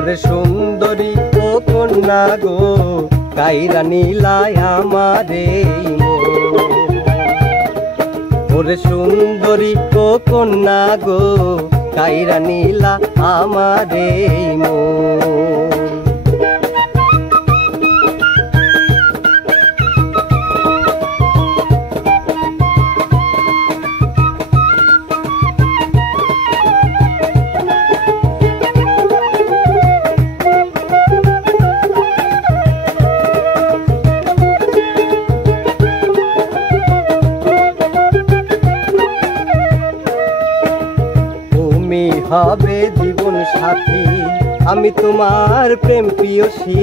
ওরে সুন্দরী ও কন্যা গো কাইরা নীলায় আমারে ওরে সুন্দরী ও কন্যা গো কাইরা নীলা আমারে হবে জীবন সাথী আমি তোমার প্রেম প্রিয়সী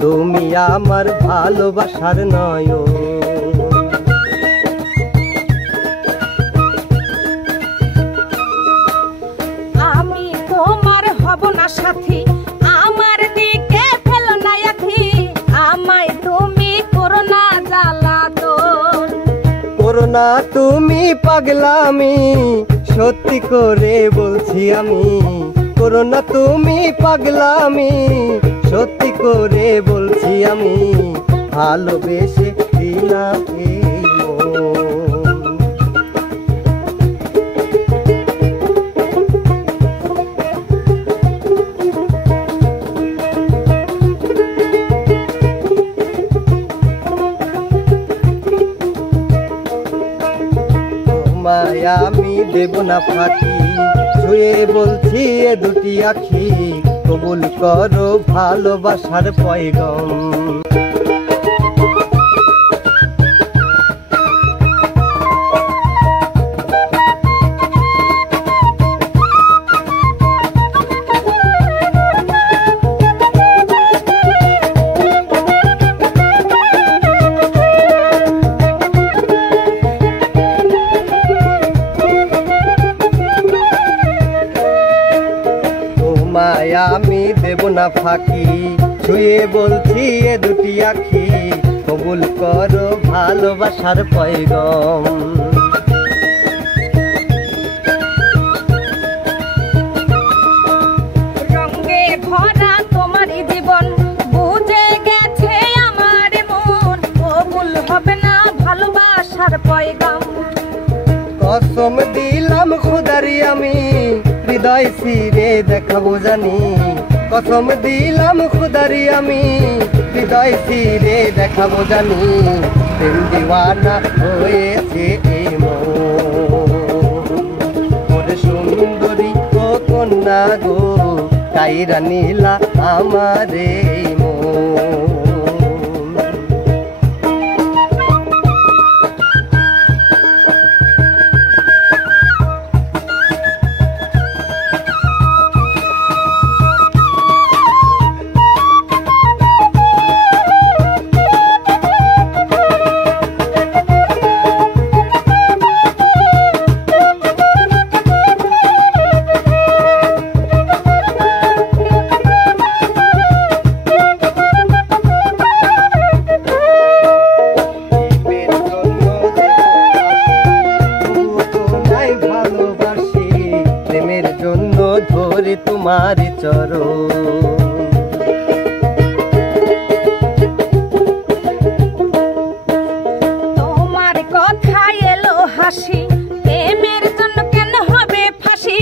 তুমি আমার ভালোবাসার নয়ন আমি তোমার হব না সাথী আমার দিকে ফেলো না আখি আমায় তুমি করো না জ্বালাতন করো না তুমি পাগলামি সত্যি করে বলছি আমি করো না তুমি পাগলামি সত্যি করে বলছি আমি ভালোবেসে দিলাম এই আমি দেব না ফাঁকি ছুঁয়ে বলছি এ দুটি আখি কবুল করো ভালোবাসার পয়গাম আমি দেব না ফাঁকি ছুঁয়ে বলছি এ দুটি আখি কবুল করো ভালোবাসার পয়গাম রঙে ভরা তোমার জীবন বুঝে গেছে আমার মন কবুল হবে না ভালোবাসার পয়গাম কসম দিলাম খোদারি আমি হৃদয় ছিঁড়ে দেখাবো জানি কসম দিলাম খোদারি আমি হৃদয় ছিঁড়ে দেখাবো জানি প্রেম দিওয়ানা হয়েছে এই মন সুন্দরী ও কন্যা গো কাইরা নীলা আমারে ধরে তোমার চরণ তোমার কথা এলো হাসি প্রেমের জন্য কেন হবে ফাঁসি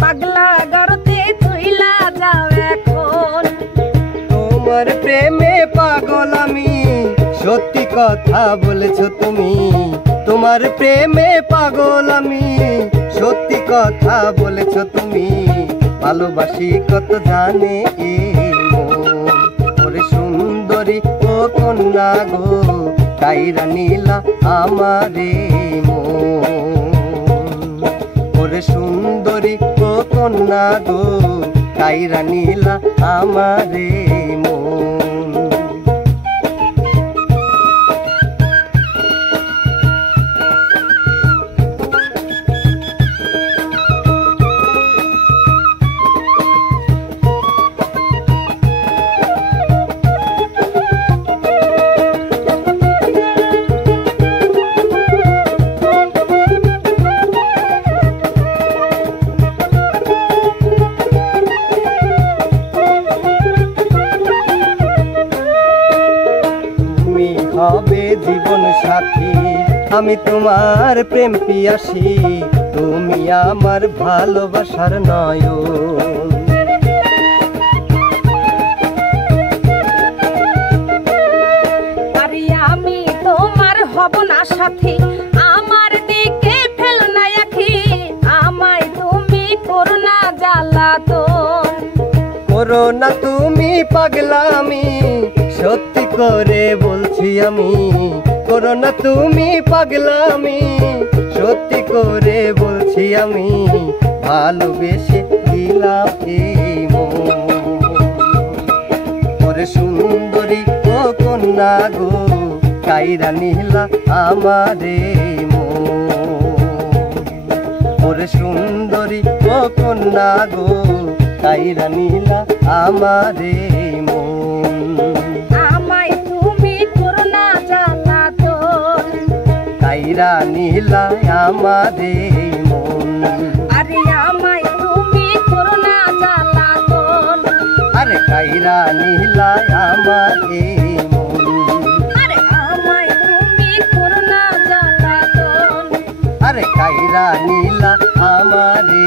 পাগলা গরতে চইলা যাও এখন তোমার প্রেমে পাগল আমি সত্যি কথা বলেছো তুমি তোমার প্রেমে পাগল আমি সত্যি কথা বলেছো তুমি ভালোবাসি কত জানে এই মন ওরে সুন্দরী ও কন্যা গো কাইরা নীলা আমারে মন ওরে সুন্দরী ও কন্যা গো কাইরা নীলা আমারে মন সাথী আমি তোমার প্রেম পিয়াসী তুমি আমার ভালোবাসার নয়ন আরে আমি তোমার হব না সাথী আমার দিকে ফেল না আখি আমায় তুমি করো না জ্বালাতন করো না তুমি পাগলামি সত্যি করে বলছি আমি করো না তুমি পাগলামি সত্যি করে বলছি আমি ভালোবেসে দিলাম এই মন ওরে সুন্দরী ও কন্যা গো কাইরা নিলা আমারে মন ওরে সুন্দরী ও কন্যা গো কাইরা নিলা আমারে মন আমায় তুমি করো না জ্বালাতন কাইরা নিলা আমারে মন আরে আমায় তুমি করো না জ্বালাতন আরে কাইরা নিলা আমারে মন আরে আমায় তুমি করো না জ্বালাতন আরে কাইরা নিলা আমারে